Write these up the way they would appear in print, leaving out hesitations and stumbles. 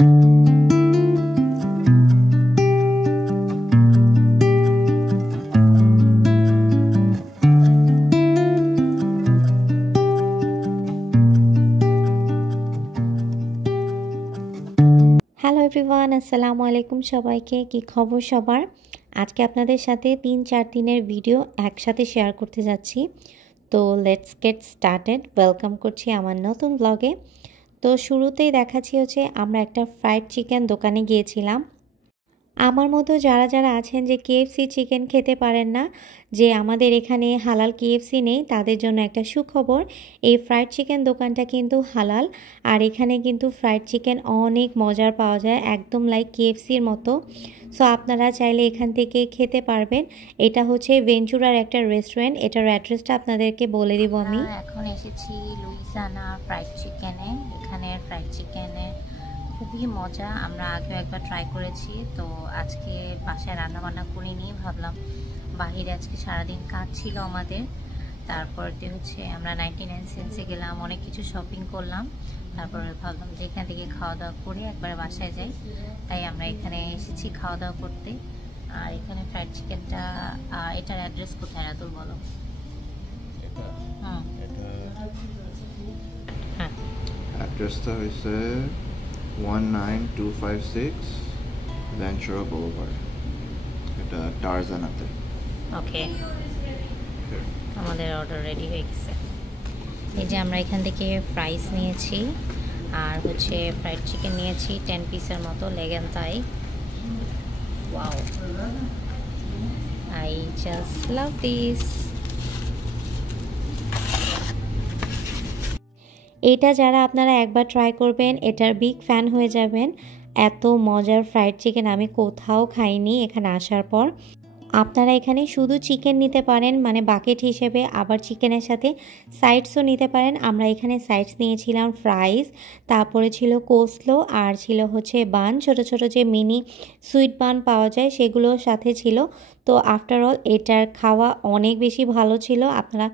Hello everyone, আসসালামু আলাইকুম সবাইকে। কি খবর সবার? আজকে আপনাদের সাথে 3-4 দিনের ভিডিও একসাথে শেয়ার করতে যাচ্ছি। তো লেটস গেট স্টার্টেড। ওয়েলকাম করছি আমার নতুন ব্লগে। তো শুরুতেই দেখাচ্ছি হচ্ছে আমরা একটা ফ্রাইড চিকেন দোকানে গিয়েছিলাম। আমার মতো যারা যারা আছেন যে কেএফসি চিকেন খেতে পারেন না, যে আমাদের এখানে হালাল কেএফসি নেই, তাদের জন্য একটা সুখবর। এই ফ্রাইড চিকেন দোকানটা কিন্তু হালাল, আর এখানে কিন্তু ফ্রাইড চিকেন অনেক মজার পাওয়া যায়, একদম লাইক কেএফসির মতো। সো আপনারা চাইলে এখান থেকে খেতে পারবেন। এটা হচ্ছে ভেঞ্চুরার একটা রেস্টুরেন্ট। এটার অ্যাড্রেসটা আপনাদেরকে বলে দিব আমি। এখন এসেছি লুইসানা ফ্রাইড চিকেনে। এখানে ফ্রাইড চিকেনে খুবই মজা। আমরা আগেও একবার ট্রাই করেছি, তো আজকে বাসায় রান্নাবান্না করিনি, ভাবলাম বাহিরে আজকে সারাদিন কাজ ছিল আমাদের। তারপর হচ্ছে আমরা 99 সেন্সে গেলাম, অনেক কিছু শপিং করলাম। তারপর ভাবলাম যে এখান থেকে খাওয়া দাওয়া করে একবার বাসায় যাই, তাই আমরা এখানে এসেছি খাওয়া দাওয়া করতে। আর এখানে ফ্রাইড চিকেনটা, এটার অ্যাড্রেস কোথায় রাতুল বলো? অ্যাড্রেসটা হয়েছে 19256 ভেঞ্চুরা বুলভার্ড, এটা টারজানাতে। ওকে, আমাদের অর্ডার রেডি হয়ে গেছে। এই যে আমরা এখান থেকে ফ্রাইস নিয়েছি, আর হচ্ছে ফ্রাইড চিকেন নিয়েছি 10 পিসের মতো, leg and thigh. Wow, I just love this. এটা যারা আপনারা একবার ট্রাই করবেন, এটার বিগ ফ্যান হয়ে যাবেন। এত মজার ফ্রাইড চিকেন আমি কোথাও খাইনি এখানে আসার পর। আপনারা এখানে শুধু চিকেন নিতে পারেন, মানে বাকেট হিসেবে, আবার চিকেনের সাথে সাইডসও নিতে পারেন। আমরা এখানে সাইডস নিয়েছিলাম ফ্রাইস, তারপরে ছিল কোসলো, আর ছিল হচ্ছে বান, ছোট ছোট যে মিনি সুইট বান পাওয়া যায় সেগুলোর সাথে ছিল। তো আফটার অল এটার খাওয়া অনেক বেশি ভালো ছিল। আপনারা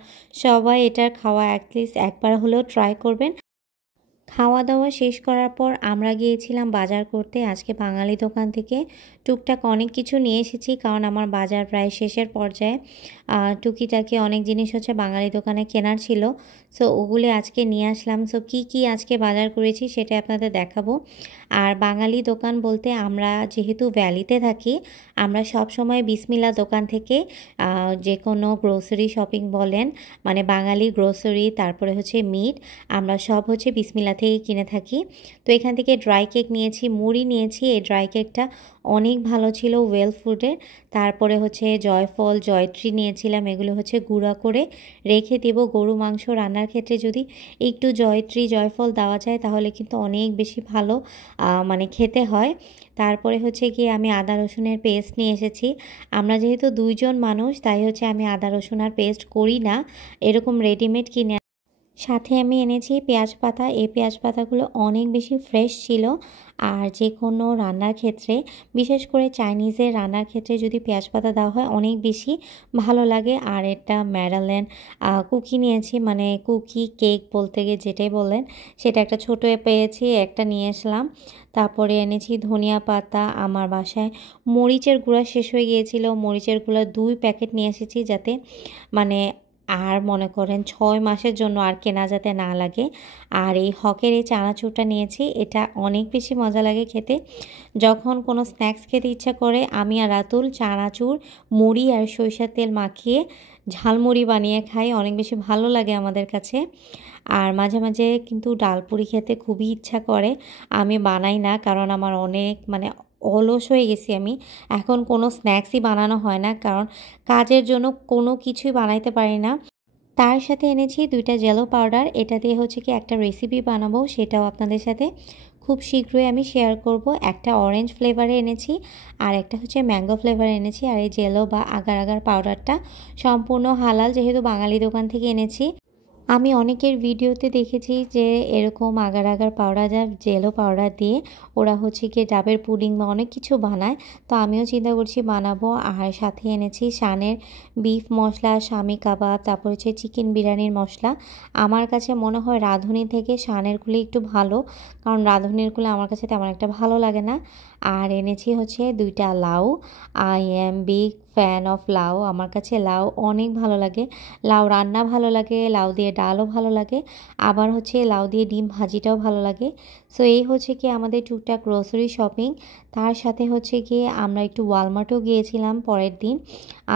সবাই এটার খাওয়া অ্যাটলিস্ট একবার হলেও ট্রাই করবেন। খাওয়া দাওয়া শেষ করার পর আমরা গিয়েছিলাম বাজার করতে। আজকে বাঙালি দোকান থেকে টুকটাক অনেক কিছু নিয়ে এসেছি, কারণ আমার বাজার প্রায় শেষের পর্যায়ে। টুকিটাকি অনেক জিনিস হচ্ছে বাঙালি দোকানে কেনার ছিল, সো ওগুলি আজকে নিয়ে আসলাম। সো কি আজকে বাজার করেছি সেটা আপনাদের দেখাবো। আর বাঙালি দোকান বলতে, আমরা যেহেতু ভ্যালিতে থাকি, আমরা সব সময় বিসমিল্লা দোকান থেকে যে কোনো গ্রোসারি শপিং বলেন, মানে বাঙালি গ্রোসারি, তারপরে হচ্ছে মিট, আমরা সব হচ্ছে বিসমিল্লা থেকে কিনে থাকি। তো এখান থেকে ড্রাই কেক নিয়েছি, মুড়ি নিয়েছি। এই ড্রাই কেকটা অনেক ভালো ছিল, ওয়েল ফুডের। তারপরে হচ্ছে জয়ফল, জয়ত্রী নিয়েছিলাম। এগুলো হচ্ছে গুঁড়া করে রেখে দেব। গরু মাংস রান্নার ক্ষেত্রে যদি একটু জয়ত্রী, জয়ফল দেওয়া যায় তাহলে কিন্তু অনেক বেশি ভালো মানে খেতে হয়। তারপরে হচ্ছে গিয়ে আমি আদা রসুনের পেস্ট নিয়ে এসেছি। আমরা যেহেতু 2 জন মানুষ, তাই হচ্ছে আমি আদা রসুন আর পেস্ট করি না, এরকম রেডিমেড কিনে। সাথে আমি এনেছি পেঁয়াজ পাতা। এই পেঁয়াজ পাতাগুলো অনেক বেশি ফ্রেশ ছিল। আর যে কোনো রান্নার ক্ষেত্রে, বিশেষ করে চাইনিজের রান্নার ক্ষেত্রে যদি পেঁয়াজ পাতা দেওয়া হয় অনেক বেশি ভালো লাগে। আর এটা ম্যাডালেন কুকি নিয়েছি, মানে কুকি কেক বলতে গিয়ে যেটাই বললেন সেটা, একটা ছোটো পেয়েছি, একটা নিয়ে আসলাম। তারপরে এনেছি ধনিয়া পাতা। আমার বাসায় মরিচের গুঁড়া শেষ হয়ে গিয়েছিল, মরিচের গুঁড়া 2 প্যাকেট নিয়ে এসেছি, যাতে মানে আর মনে করেন 6 মাসের জন্য আর কেনা যাতে না লাগে। আর এই হকের এই চানাচুরটা নিয়েছি, এটা অনেক বেশি মজা লাগে খেতে। যখন কোনো স্ন্যাক্স খেতে ইচ্ছা করে, আমি আর রাতুল চানাচুর, মুড়ি আর সরিষার তেল মাখিয়ে ঝালমুড়ি বানিয়ে খাই, অনেক বেশি ভালো লাগে আমাদের কাছে। আর মাঝে মাঝে কিন্তু ডালপুরি খেতে খুবই ইচ্ছা করে, আমি বানাই না, কারণ আমার অনেক মানে অলস হয়ে গেছি আমি। এখন কোনো স্ন্যাক্সই বানানো হয় না, কারণ কাজের জন্য কোনো কিছুই বানাইতে পারি না। তার সাথে এনেছি 2টা জেলো পাউডার। এটা দিয়ে হচ্ছে কি একটা রেসিপি বানাবো, সেটাও আপনাদের সাথে খুব শীঘ্রই আমি শেয়ার করব। একটা অরেঞ্জ ফ্লেভারে এনেছি, আর একটা হচ্ছে ম্যাঙ্গো ফ্লেভারে এনেছি। আর এই জেলো বা আগার আগার পাউডারটা সম্পূর্ণ হালাল, যেহেতু বাঙালি দোকান থেকে এনেছি। আমি অনেকের ভিডিওতে দেখেছি যে এরকম আগার আগার পাউডার যা জেলো পাউডার দিয়ে ওরা হচ্ছে গিয়ে ডাবের পুডিং বা অনেক কিছু বানায়। তো আমিও চিন্তা করছি বানাবো। আর সাথে এনেছি শানের বিফ মশলা, শামি কাবাব, তারপর হচ্ছে চিকেন বিরিয়ানির মশলা। আমার কাছে মনে হয় রাঁধুনি থেকে শানেরগুলো একটু ভালো, কারণ রাঁধুনিরগুলো আমার কাছে তেমন একটা ভালো লাগে না। আর এনেছি হচ্ছে 2টা লাউ। I am big fan of লাউ। আমার কাছে লাউ অনেক ভালো লাগে। লাউ রান্না ভালো লাগে, লাউ দিয়ে ডালও ভালো লাগে, আবার হচ্ছে লাউ দিয়ে ডিম ভাজিটাও ভালো লাগে। সো এই হচ্ছে কি আমাদের টুকটাক গ্রোসারি শপিং। তার সাথে হচ্ছে গিয়ে আমরা একটু ওয়ালমার্টও গিয়েছিলাম পরের দিন।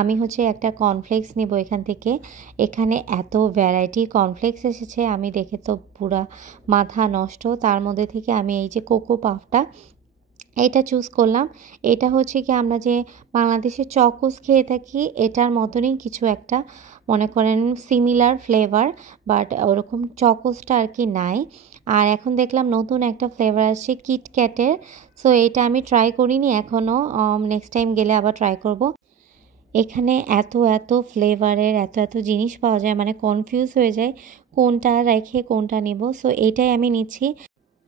আমি হচ্ছে একটা কর্নফ্লেক্স নেব এখান থেকে। এখানে এত ভ্যারাইটি কর্নফ্লেক্স এসেছে, আমি দেখে তো পুরা মাথা নষ্ট। তার মধ্যে থেকে আমি এই যে কোকো পাফটা এটা চুজ করলাম। এটা হচ্ছে কি আমরা যে বাংলাদেশে চকোস খেয়ে থাকি এটার মতনই কিছু একটা, মনে করেন সিমিলার ফ্লেভার, বাট ওরকম চকোসটা আর কি নাই। আর এখন দেখলাম নতুন একটা ফ্লেভার আসছে কিটক্যাটের। সো এটা আমি ট্রাই করিনি এখনও, নেক্সট টাইম গেলে আবার ট্রাই করব। এখানে এত এত ফ্লেভারের এত এত জিনিস পাওয়া যায়, মানে কনফিউজ হয়ে যায় কোনটা রেখে কোনটা নেব। সো এটাই আমি নিচ্ছি।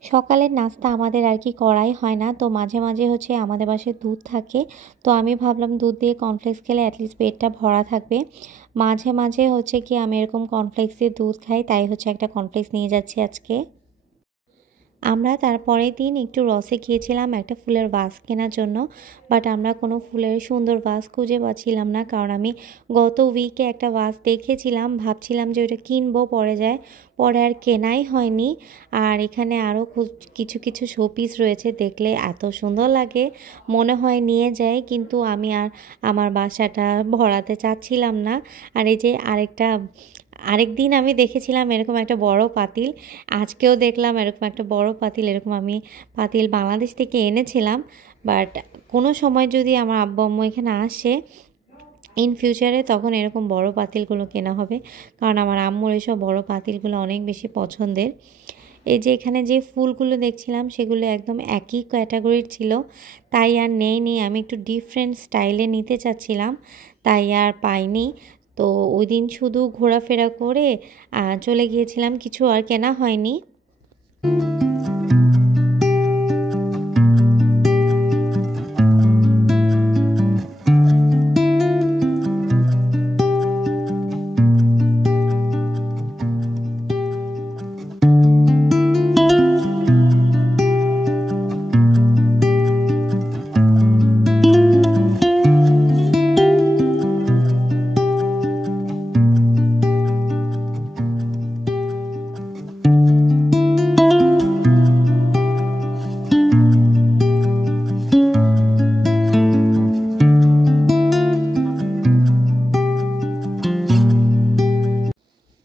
সকালের নাস্তা আমাদের আর কি করাই হয় না, তো মাঝে মাঝে হচ্ছে আমাদের বাসায় দুধ থাকে। তো আমি ভাবলাম দুধ দিয়ে কর্নফ্লেক্স খেলে অ্যাটলিস্ট পেটটা ভরা থাকবে। মাঝে মাঝে হচ্ছে কি আমি এরকম কর্নফ্লেক্স দিয়ে দুধ খাই, তাই হচ্ছে একটা কর্নফ্লেক্স নিয়ে যাচ্ছি আজকে। আমরা তারপরের দিন একটু রসে গিয়েছিলাম একটা ফুলের ভাস কেনার জন্য, বাট আমরা কোনো ফুলের সুন্দর ভাস খুঁজে পাচ্ছিলাম না, কারণ আমি গত উইকে একটা ভাস দেখেছিলাম, ভাবছিলাম যে ওটা কিনবো, পরে আর কেনাই হয়নি। আর এখানে আরও কিছু কিছু শোপিস রয়েছে, দেখলে এত সুন্দর লাগে, মনে হয় নিয়ে যাই, কিন্তু আমি আর আমার বাসাটা ভরাতে চাচ্ছিলাম না। আর এই যে আরেকদিন আমি দেখেছিলাম এরকম একটা বড় পাতিল, আজকেও দেখলাম এরকম একটা বড় পাতিল। এরকম আমি পাতিল বাংলাদেশ থেকে এনেছিলাম, বাট কোনো সময় যদি আমার আব্বু আম্মু এখানে আসে ইন ফিউচারে, তখন এরকম বড় পাতিলগুলো কেনা হবে, কারণ আমার আম্মুর এসব বড় পাতিলগুলো অনেক বেশি পছন্দের। এই যে এখানে যে ফুলগুলো দেখছিলাম সেগুলো একদম একই ক্যাটাগরির ছিল, তাই আর নেইনি। আমি একটু ডিফারেন্ট স্টাইলে নিতে চাচ্ছিলাম, তাই আর পাইনি। তো ওই দিন শুধু ঘোরাফেরা করে চলে গিয়েছিলাম, কিছু আর কেনা হয়নি।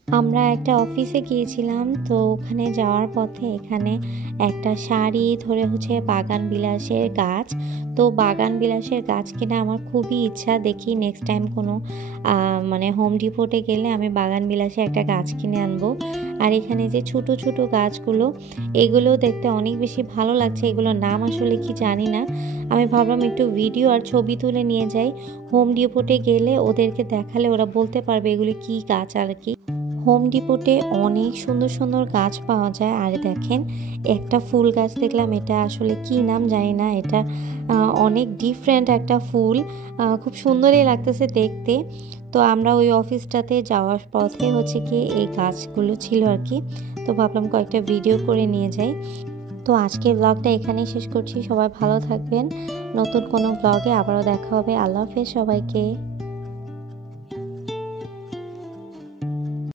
আমরা একটা অফিসে গিয়েছিলাম, তো ওখানে যাওয়ার পথে এখানে একটা শাড়ি ধরে হচ্ছে বাগান বিলাসের গাছ। তো বাগান বিলাসের গাছ কিনা আমার খুবই ইচ্ছা, দেখি নেক্সট টাইম কোনো মানে হোম ডিপোটে গেলে আমি বাগান বিলাসে একটা গাছ কিনে আনবো। আর এখানে যে ছোট ছোট গাছগুলো, এগুলো দেখতে অনেক বেশি ভালো লাগছে। এগুলোর নাম আসলে কি জানি না, আমি ভাবলাম একটু ভিডিও আর ছবি তুলে নিয়ে যাই, হোম ডিপোটে গেলে ওদেরকে দেখালে ওরা বলতে পারবে এগুলো কি গাছ আর কি। হোম ডিপোটে অনেক সুন্দর সুন্দর গাছ পাওয়া যায়। আর দেখেন একটা ফুল গাছ দেখলাম, এটা আসলে কি নাম জানি না, এটা অনেক ডিফারেন্ট একটা ফুল, খুব সুন্দরই লাগতেছে দেখতে। তো আমরা ওই অফিসটাতে যাওয়ার পথে হচ্ছে কি এই গাছগুলো ছিল আর কি, তো ভাবলাম কয়েকটা ভিডিও করে নিয়ে যাই। তো আজকের ব্লগটা এখানেই শেষ করছি, সবাই ভালো থাকবেন, নতুন কোনো ব্লগে আবারও দেখা হবে। আল্লাহ হাফেজ সবাইকে।